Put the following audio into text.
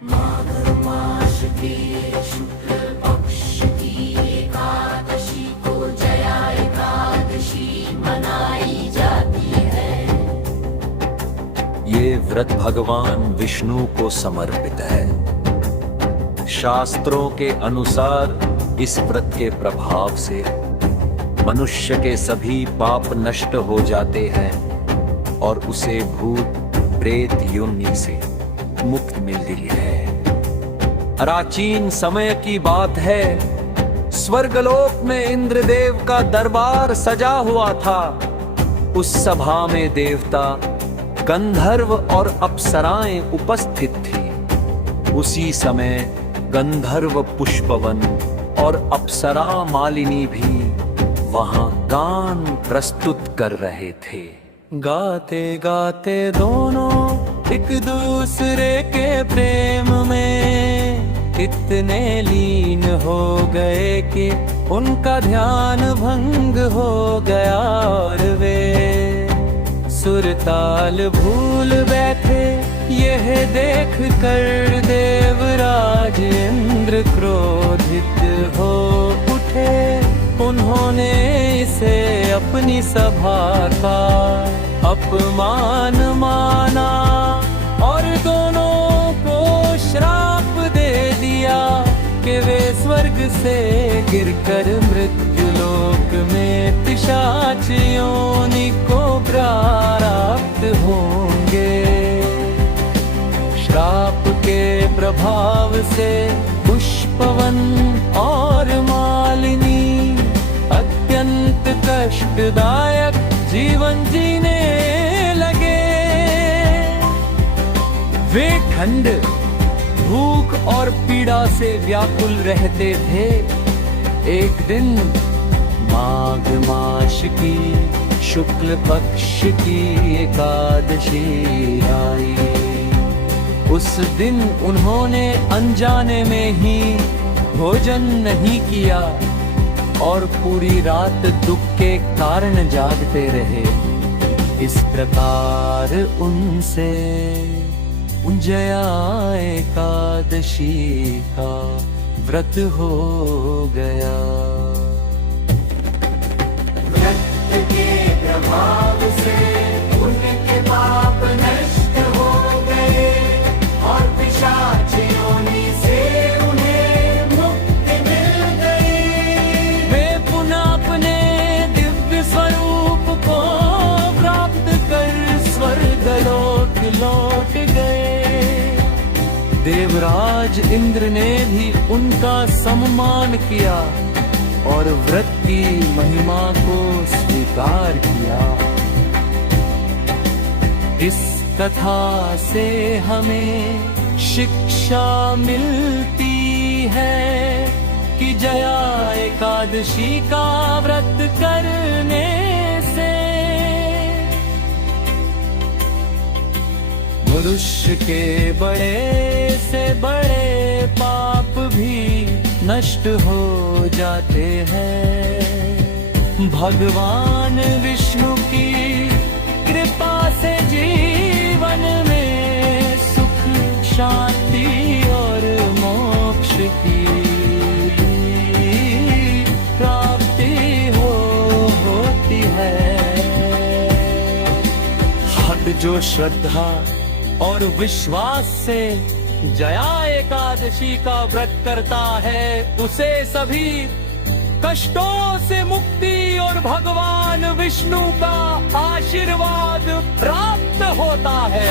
माघ मास की शुक्ल पक्ष की एकादशी को जया एकादशी मनाई जाती है। ये व्रत भगवान विष्णु को समर्पित है। शास्त्रों के अनुसार इस व्रत के प्रभाव से मनुष्य के सभी पाप नष्ट हो जाते हैं और उसे भूत प्रेत योनि से मुक्ति मिलती है। प्राचीन समय की बात है, स्वर्गलोक में इंद्रदेव का दरबार सजा हुआ था। उस सभा में देवता, गंधर्व और अप्सराएं उपस्थित थी। उसी समय गंधर्व पुष्पवन और अप्सरा मालिनी भी वहां गान प्रस्तुत कर रहे थे। गाते गाते दोनों एक दूसरे के प्रेम में इतने लीन हो गए कि उनका ध्यान भंग हो गया और वे सुरताल भूल बैठे। यह देख कर देवराज इंद्र क्रोधित हो उठे। उन्होंने इसे अपनी सभा का अपमान माना और दोनों को श्राप दे दिया कि वे स्वर्ग से गिरकर मृत्युलोक में पिशाच योनि को प्राप्त होंगे। श्राप के प्रभाव से पुष्पवन और मालिनी अत्यंत कष्टदायक जीवन जीने लगे। वे ठंड, भूख और पीड़ा से व्याकुल रहते थे। एक दिन माघ मास की शुक्ल पक्ष की एकादशी आई। उस दिन उन्होंने अनजाने में ही भोजन नहीं किया और पूरी रात दुख के कारण जागते रहे। इस प्रकार उनसे जया एकादशी का व्रत हो गया। व्रत के प्रभाव से उनके पाप नष्ट हो गए और पिशाच योनि से उन्हें मुक्ति मिल गई। वे पुनः अपने दिव्य स्वरूप को प्राप्त कर स्वर्गलोक लौट गए। देवराज इंद्र ने भी उनका सम्मान किया और व्रत की महिमा को स्वीकार किया। इस कथा से हमें शिक्षा मिलती है कि जया एकादशी का व्रत करने से मनुष्य के बड़े से बड़े पाप भी नष्ट हो जाते हैं। भगवान विष्णु की कृपा से जीवन में सुख, शांति और मोक्ष की प्राप्ति होती है। हर जो श्रद्धा और विश्वास से जया एकादशी का व्रत करता है, उसे सभी कष्टों से मुक्ति और भगवान विष्णु का आशीर्वाद प्राप्त होता है।